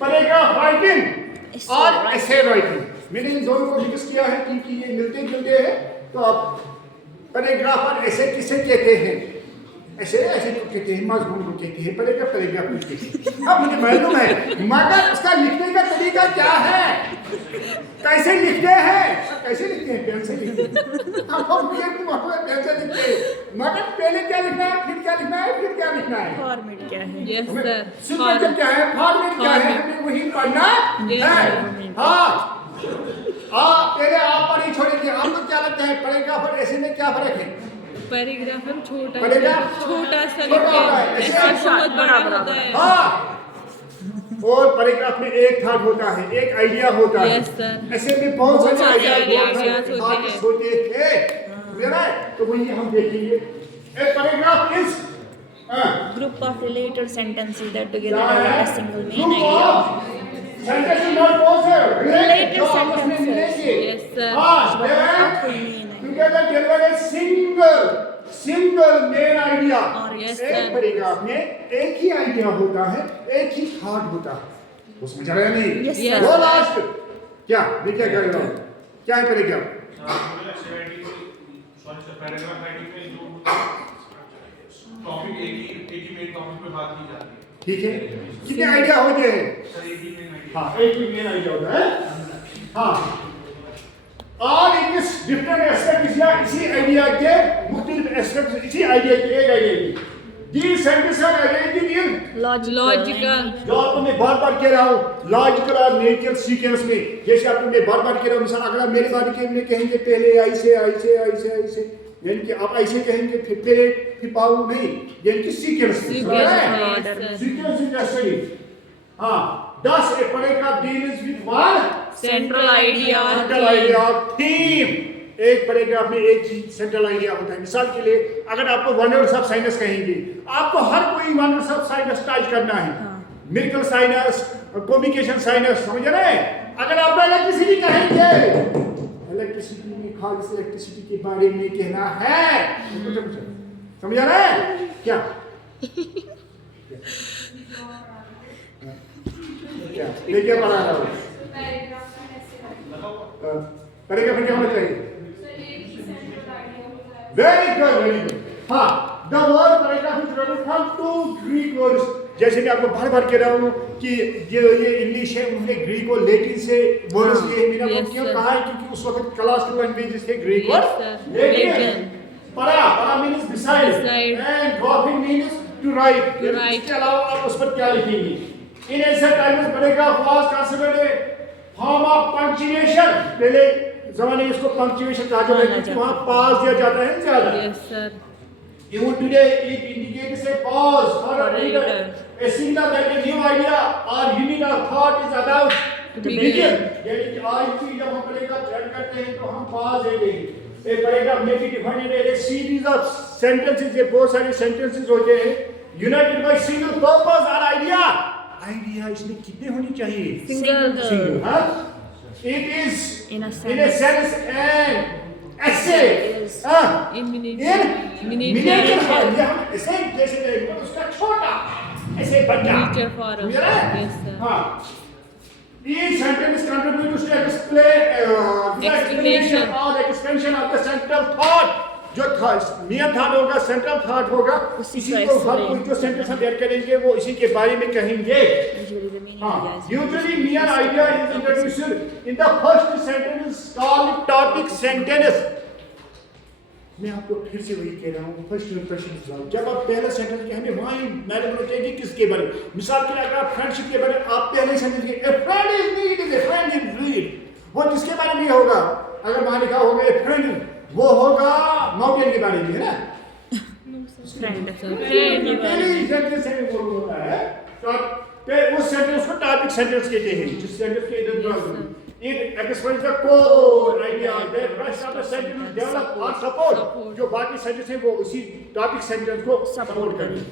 Paragraph writing और essay writing, मैंने इन दोनों को मिक्स किया है क्योंकि ये मिलते जुलते हैं। तो आप पैराग्राफ और एसे किसे कहते हैं? ऐसे ऐसे को कहते हैं, मजमून को कहते हैं, पैराग्राफ को कहते हैं। अब मुझे मालूम है, मगर उसका लिखने का तरीका क्या है, कैसे लिखते हैं? कैसे लिखते हैं? पेन से लिखते हैं। अब मुझे पेन से लिखते हैं, मगर पहले क्या लिखना है, फिर क्या लिखना है, फिर क्या लिखना है, फॉर्मेट क्या है? यस सर, सिग्नेचर क्या है, फॉर्मेट क्या है, हमें वही पढ़ना है। हाँ, पहले आप पढ़ी छोड़ेंगे। आपको क्या लगता है पैराग्राफ और ऐसे में क्या फर्क है? पैराग्राफ हम छोटा सा छोटा लिखते होता है, हैं, ऐसे बहुत बड़ा होता है। हाँ, और पैराग्राफ में एक थॉट होता है, एक आइडिया होता है। यस सर, ऐसे में बहुत सारे आइडियाज आइडियाज होते थे। तो वही हम देखेंगे। A paragraph is Group of related sentences that together develop a single main idea. Sentence not both Related sentences. Yes sir, आपको main idea. together deliver a single main idea। Yes, एक sir. Paragraph में एक ही idea होता है, एक ही thought होता है। उसमें जा रहा नहीं? Yes, sir. वो लास्ट क्या मैं क्या कर रहा हूँ, क्या है पैराग्राफ? पैराग्राफ राइटिंग में जो टॉपिक एक ही मेन टॉपिक पे बात की जाती है। ठीक है, कितने आइडिया होते हैं? सर एक ही मेन आइडिया। हाँ, एक ही मेन आइडिया होता है। हाँ, और इस डिफरेंट एस्पेक्ट्स या इसी आइडिया के मुख्तलिफ एस्पेक्ट्स, इसी आइडिया के एक आइडिया की these sentences are arranged in logical, जो आपको मैं बार-बार कह रहा हूँ, लॉजिकल और नेचुरल सीक्वेंस में। जैसे आपको मैं बार-बार कह रहा हूँ, मिसाल अगर आप मेरे बारे में कहेंगे पहले ऐसे ऐसे ऐसे ऐसे, यानी कि आप ऐसे कहेंगे फिर पहले फिर पाऊ नहीं, यानी कि सीक्वेंस सीक्वेंस इज नेसेसरी। हाँ, 10 a paragraph deals with one central idea central idea और थीम। एक पैराग्राफ में एक ही सेंट्रल आइडिया होता है। मिसाल के लिए अगर आपको वंडर्स ऑफ साइनस कहेंगे, आपको हर कोई वंडर्स ऑफ साइनस टाइप करना है। मिरेकल साइनस, कम्युनिकेशन साइनस, समझ रहे हैं? अगर आप इलेक्ट्रिसिटी कहेंगे, इलेक्ट्रिसिटी में खास इलेक्ट्रिसिटी के बारे में कहना है, समझ रहे हैं क्या? क्या पढ़ा रहा हूँ? पैराग्राफ में क्या होना चाहिए? Very good. हाँ, the word paragraph is derived from two Greek words। जैसे मैं आपको बार-बार कह रहा हूँ कि ये इंग्लिश है, उन्होंने ग्रीक और लैटिन से वर्ड्स लिए। मैंने आपको क्यों कहा है? क्योंकि उस वक्त क्लास के लैंग्वेजेस थे ग्रीक और Latin. para means beside and graphing means to write। इसके अलावा आप उस पर क्या लिखेंगे? In ancient times paragraph was considered a form of punctuation। पहले ज़माने में इसको punctuation कहा जाता है क्योंकि वहाँ pause दिया जाता है ज़्यादा। Yes sir, Even today it indicates a pause for a reader, a signal that a new idea or unit of thought is about to begin। यानी कि आज की जब हम पैराग्राफ रेड करते हैं तो हम pause देते हैं। एक पैराग्राफ में भी डिफाइंड है एक सीरीज ऑफ सेंटेंसेस, ये बहुत सारे सेंटेंसेस होते हैं यूनाइटेड बाय सिंगल पर्पस और आइडिया। आइडिया इसमें कितने होने चाहिए? सिंगल। हाँ, it is In a sense an essay। हाँ, इन miniature मिनिएचर form। ये हम ऐसे जैसे करेंगे तो उसका छोटा ऐसे बन जाए। फॉर्म। समझ रहे हैं? यस सर, हाँ, each sentence contributes to display explanation or expansion of the central thought। जो मेन थॉट होगा, सेंट्रल थॉट होगा, उसी इसी को को हम जो सेंटेंस हम ऐड करेंगे वो इसी के बारे में कहेंगे। Usually the main हाँ, idea is usually mere idea is introduced in the first sentence called topic sentence। मैं आपको फिर से वही कह रहा हूँ, फर्स्ट इंप्रेशन। जब आप पहला सेंटेंस के हमें माइंड मैडम कहेंगे किसके बारे में, मिसाल के लिए अगर आप फ्रेंडशिप के बारे में आप पहले सेंटेंस के a friend is need, a friend is need, वो किसके बारे में होगा? अगर वहाँ लिखा होगा a friend, वो होगा माउंटेन के बारे में, है ना? friend। पहली सेंटेंस में वो होता है तो उस सेंटेंस को टॉपिक सेंटेंस कहते हैं। जिस सेंटेंस के इधर it expresses the core idea, the rest of the sentence develop or support। जो बाकी सेंटेंस हैं वो उसी टॉपिक सेंटेंस को सपोर्ट करेंगे।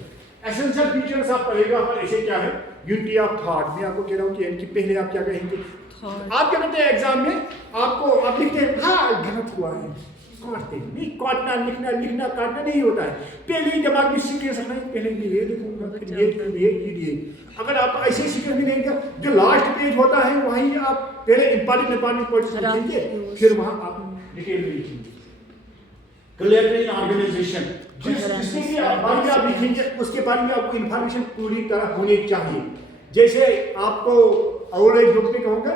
एसेंशियल फीचर्स ऑफ पैराग्राफ और ऐसे क्या है? Unity of thought. मैं आपको कह रहा हूँ कि इनकी पहले आप क्या कहेंगे? आप क्या करते हैं एग्जाम में? आपको आप लिखते हैं हाँ गलत हुआ है, काटते हैं। नहीं काटना लिखना काटना नहीं होता है, पहले ही दिमाग में सीक्वेंस रखना है, पहले ये लिखूंगा फिर ये। अगर आप ऐसे सीक्वेंस में लेंगे, जो लास्ट पेज होता है वहीं आप पहले इंपॉर्टेंट पॉइंट्स लिखेंगे, फिर वहां आप डिटेल में लिखेंगे। क्लियर ऑर्गेनाइजेशन जिसमें भी आप लिखेंगे उसके बारे में आपको इंफॉर्मेशन पूरी तरह होनी चाहिए। जैसे आपको और एक ग्रुप में कहूँगा,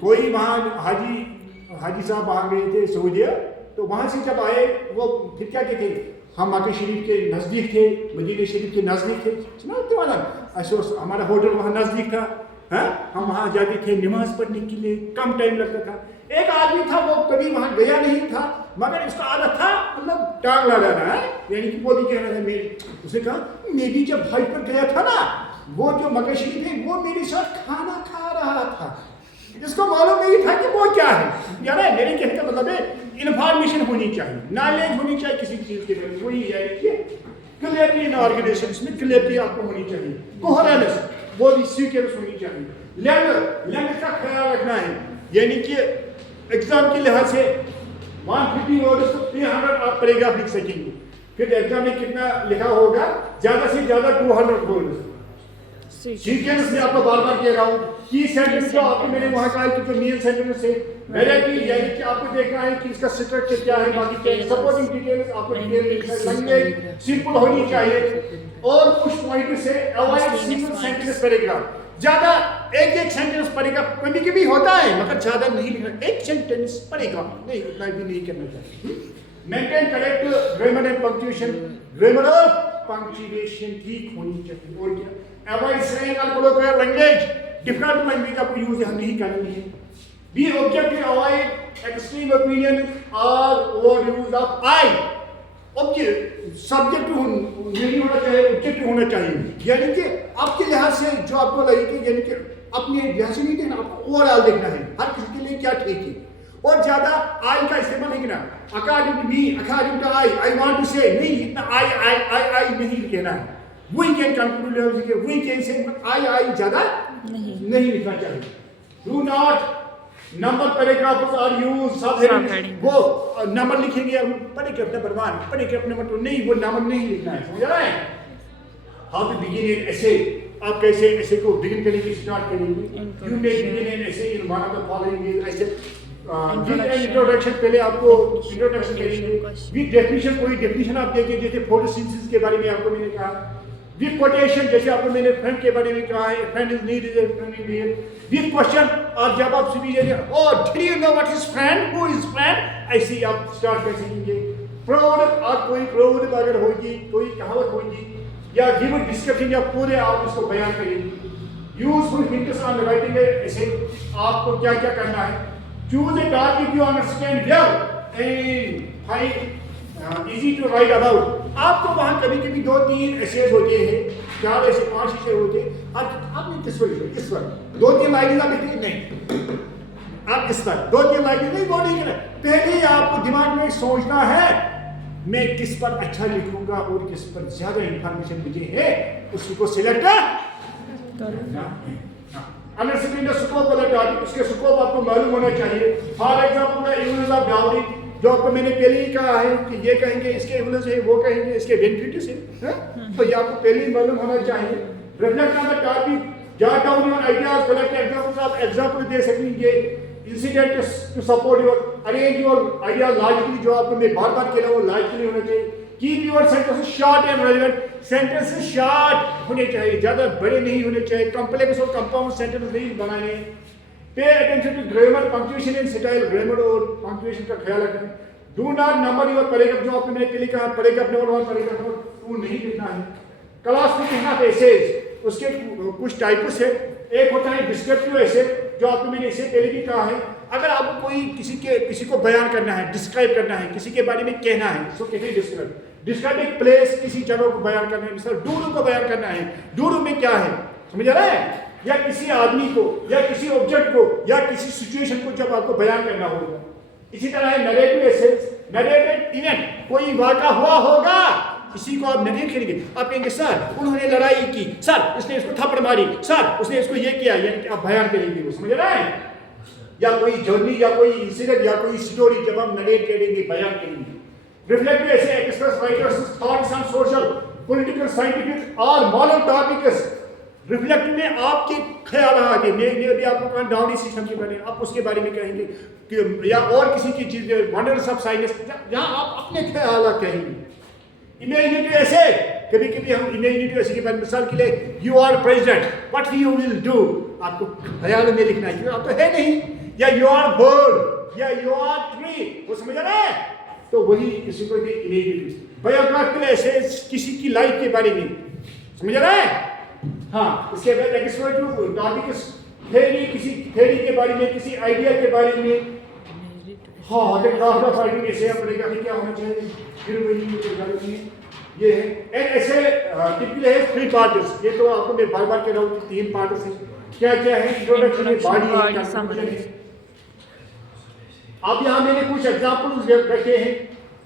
कोई वहाँ हाजी साहब वहाँ गए थे सऊदीया, तो वहाँ से जब आए वो फिर क्या कहते, हम मक्का शरीफ के नज़दीक थे, मदीना शरीफ के नज़दीक थे, सुना हमारा होटल वहाँ नज़दीक था, हाँ हम वहाँ जाते थे नमाज पढ़ने के लिए, कम टाइम लगता था। एक आदमी था वो कभी वहाँ गया नहीं था, मगर इसका आदत था मतलब टांग लड़ाना है, यानी कि बोली कह रहा था मेरे, उसने कहा मैं भी जब हज पर गया था ना, वो जो मक्का शरीफ है वो मेरे साथ खाना खा रहा था, इसको मालूम नहीं था कि वो क्या है। यार मेरे कहने का मतलब है इन्फॉर्मेशन होनी चाहिए, नॉलेज होनी चाहिए किसी चीज के बारे में, वही है कि क्लियरली इन ऑर्गेनाइजेशंस में क्लियरली आपको होनी चाहिए, कोहेरेंस वो भी सीक्वेंस होनी चाहिए। लैंग्वेज का ख्याल रखना है, यानी कि एग्जाम के लिहाज से 150 वर्ड्स तो 300 आप पैराग्राफ लिख सकेंगे, फिर एग्जाम में कितना लिखा होगा, ज्यादा से ज्यादा 200 वर्ड्स। सीक्वेंस में आपको बार बार कह रहा हूँ, की सेंटेंस जो आपको मैंने वहाँ कहा है कि जो मेन सेंटेंस है मेरे की, यानी कि आपको देखना है कि इसका स्ट्रक्चर क्या है, बाकी क्या सपोर्टिंग डिटेल्स आपको डिटेल, लैंग्वेज सिंपल होनी चाहिए, और कुछ पॉइंट से अवॉइड सिंगल सेंटेंस पैराग्राफ, ज्यादा एक सेंटेंस पैराग्राफ कभी कभी होता है मगर ज्यादा नहीं लिखना, एक सेंटेंस पैराग्राफ नहीं, उतना भी नहीं करना चाहिए। Maintain correct grammar and punctuation, grammar और पंक्चुएशन ठीक होनी चाहिए, और क्या अवॉइड स्लैंग और कोलोquial लैंग्वेज, डिफरेंट लैंग्वेज आपको यूज हम नहीं करनी है। Be objective, avoid extreme opinion और over use of I. Subject नहीं होना चाहिए, ऑब्जेक्टिव होना चाहिए, यानी कि आपके लिहाज से जो आपको लगे कि यानी कि अपने लिहाज से नहीं देखना, आपको ओवरऑल देखना है हर किसी के लिए क्या ठीक है, और ज्यादा आई का इस्तेमाल नहीं करना, according to me, according to I want to say, नहीं इतना आई नहीं कहना है, we can conclude, we can say, I ज्यादा नहीं लिखना चाहिए। Do not number paragraphs or use sub heading, वो नंबर लिखेंगे पैराग्राफ नंबर 1, पैराग्राफ नंबर 2, नहीं वो नंबर नहीं लिखना है, समझ रहा है। How to begin an essay, आप कैसे ऐसे को बिगिन करेंगे, स्टार्ट करेंगे, you may begin an essay in one of the following, essay introduction, पहले आपको इंट्रोडक्शन करेंगे, विद डेफिनेशन, कोई डेफिनेशन आप देंगे, जैसे फोटोसिंथेसिस के बारे में आपको मैंने कहा, विद कोटेशन, जैसे आपको मैंने फ्रेंड के बारे में कहा है, friend is need is a friend is need, with question, और जब आप सुनिए oh do you know what is friend, who is friend, ऐसे ही आप स्टार्ट कर सकेंगे। प्रोवर्ब, आप कोई प्रोवर्ब अगर होगी, कोई कहावत होगी, या गिव अ डिस्क्रिप्शन, या पूरे आप उसको बयान करेंगे। यूजफुल हिंट्स ऑन राइटिंग, ऐसे आपको क्या क्या करना है। Choose a topic you understand well and find easy to write about. आपको वहाँ कभी कभी 2-3 एसेज होते हैं, 4 ऐसे 5 एसे होते हैं, आपने किस पर लिखा, इस पर 2-3 लाइनें आप लिखते नहीं, आप इस पर 2-3 लाइनें नहीं, वो नहीं करना, पहले आपको दिमाग में सोचना है मैं किस पर अच्छा लिखूंगा और किस पर ज्यादा इंफॉर्मेशन मुझे है, उसी को सिलेक्ट करना है। Understanding the scope of the topic, उसके स्कोप आपको मालूम होना चाहिए। For example the use of dowry, जो आपको मैंने पहले ही कहा है कि ये कहेंगे इसके इन्फ्लुएंस है, वो कहेंगे इसके बेनिफिट्स है, तो ये आपको पहले ही मालूम होना चाहिए। Reflect on the topic, jot down your ideas, collect examples, आप एग्जांपल दे सकेंगे, incident to support your, arrange your ideas logically, जो आपको मैं बार बार कह रहा हूँ लॉजिकली होना चाहिए। Keep your sentences short and relevant, sentences short होने चाहिए, ज्यादा बड़े नहीं होने चाहिए, कॉम्प्लेक्स और कंपाउंड सेंटेंस नहीं बनाने। Pay attention to grammar, punctuation and style, grammar और पंक्चुएशन का ख्याल रखें। Do not number your paragraph, जो आपने मैंने पहले कहा पैराग्राफ नंबर 1, पैराग्राफ नंबर 2 नहीं लिखना है। क्लासिफिकेशन ऑफ एसेज, उसके कुछ टाइप्स है, एक होता है डिस्क्रिप्टिव एसे, जो आपको मैंने इसे पहले भी कहा है, अगर आपको कोई किसी को बयान करना है, डिस्क्राइब करना है, किसी के बारे में कहना है, सो कहते हैं डिस्क्राइब। डिस्क्राइब एक प्लेस, किसी जगह को बयान करना है, मिसाल डूडू को बयान करना है, डूडू में क्या है, समझ रहा है, या किसी आदमी को, या किसी ऑब्जेक्ट को, या किसी सिचुएशन को जब आपको बयान करना होगा। इसी तरह है नरेटिव एसेज, नरेटेड इवेंट, कोई वाक़ा हुआ होगा, इसी को आप नरेट करेंगे, आप कहेंगे सर उन्होंने लड़ाई की, सर उसने इसको थप्पड़ मारी, सर उसने इसको ये किया, यानी कि आप बयान करेंगे, वो समझ रहा है। या कोई जर्नी या कोई इंसिडेंट या कोई स्टोरी जब हम नरेट करेंगे, बयान करेंगे। रिफ्लेक्ट ऐसे express writers thoughts on social, political, scientific और मॉरल टॉपिक्स। रिफ्लेक्ट में आपके ख्याल आगे, मैं अभी आपको कहा डाउनी सिस्टम के बारे में, आप उसके बारे में कहेंगे कि या और किसी की चीज़, वंडर्स ऑफ साइंस, जहाँ आप अपने ख्याल कहेंगे। इमेजिनेटिव ऐसे, कभी कभी हम इमेजिनेटिव ऐसे के बाद मिसाल के लिए you are president, what you will do, आपको ख्याल में लिखना है क्योंकि आप तो है नहीं, या यू आर बर्ड या यू आर ट्री, वो समझ आ रहा है, तो वही किसी को भी इमेजिनेटिव। बायोग्राफिकल ऐसे किसी की लाइफ के बारे में, समझ आ रहा है। हाँ, इसके बाद एक्सप्लोरेटिव टॉपिक, थ्योरी, किसी थ्योरी के बारे में, किसी आइडिया के बारे में। हाँ, द क्राफ्ट ऑफ राइटिंग ऐसे पढ़ेगा कि क्या होना चाहिए, फिर वही के बारे में ये है। एंड ऐसे टिपिकल है 3 पार्ट्स, ये तो आपको मैं बार-बार कह रहा हूँ कि 3 पार्ट्स हैं। क्या-क्या है, इंट्रोडक्शन है, बॉडी है, कंक्लूजन है। अब यहाँ मैंने कुछ एग्जांपल्स रखे हैं,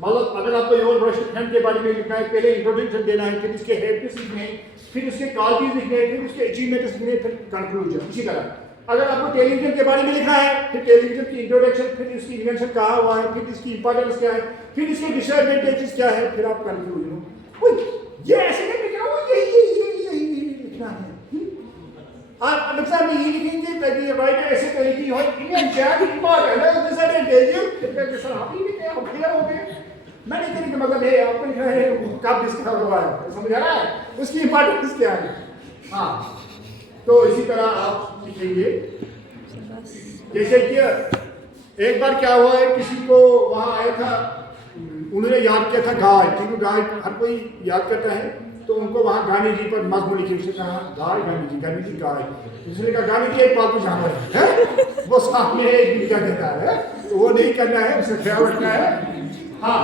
मतलब अगर आपको योर बेस्ट फ्रेंड के बारे में लिखना है, पहले इंट्रोडक्शन देना है, फिर इसके हैबिट्स लिखने हैं, फिर उसके क्वालिटीज लिखने हैं, फिर उसके अचीवमेंट्स लिखने हैं, फिर कंक्लूजन। इसी तरह अगर आपको टेलीविजन के बारे में लिखना है, फिर टेलीविजन की इंट्रोडक्शन, फिर इसकी इन्वेंशन कहाँ हुआ है, फिर इसकी इंपॉर्टेंस क्या है, फिर इसके डिसएडवांटेजेस क्या है, फिर आप कंक्लूजन। ये ऐसे नहीं लिख रहा हूँ, ये लिखना है। आप नुकसान में ये लिखेंगे ताकि राइटर ऐसे तरीके हो इंडियन चैट इंपॉर्टेंट है, डिसएडवांटेजेस फिर सर आप ही लिखे, आप क्लियर हो गए। मैंने कहने का मतलब है आपको लिखना है कब डिस्कवर हुआ है, समझ आ रहा है, उसकी इंपॉर्टेंस क्या है। हाँ, तो इसी तरह आप लिखेंगे। जैसे कि एक बार क्या हुआ है, किसी को वहाँ आया था, उन्होंने याद किया था गाय, क्योंकि गाय हर कोई याद करता है, तो उनको वहाँ गांधी जी पर मजमू लिखे, उसने कहा गाय गांधी जी गाय, उसने कहा गांधी जी एक पालतू जानवर है, वो सामने एक बिल्ली देता है, तो वो नहीं करना है, उसे ख्याल रखना है। हाँ,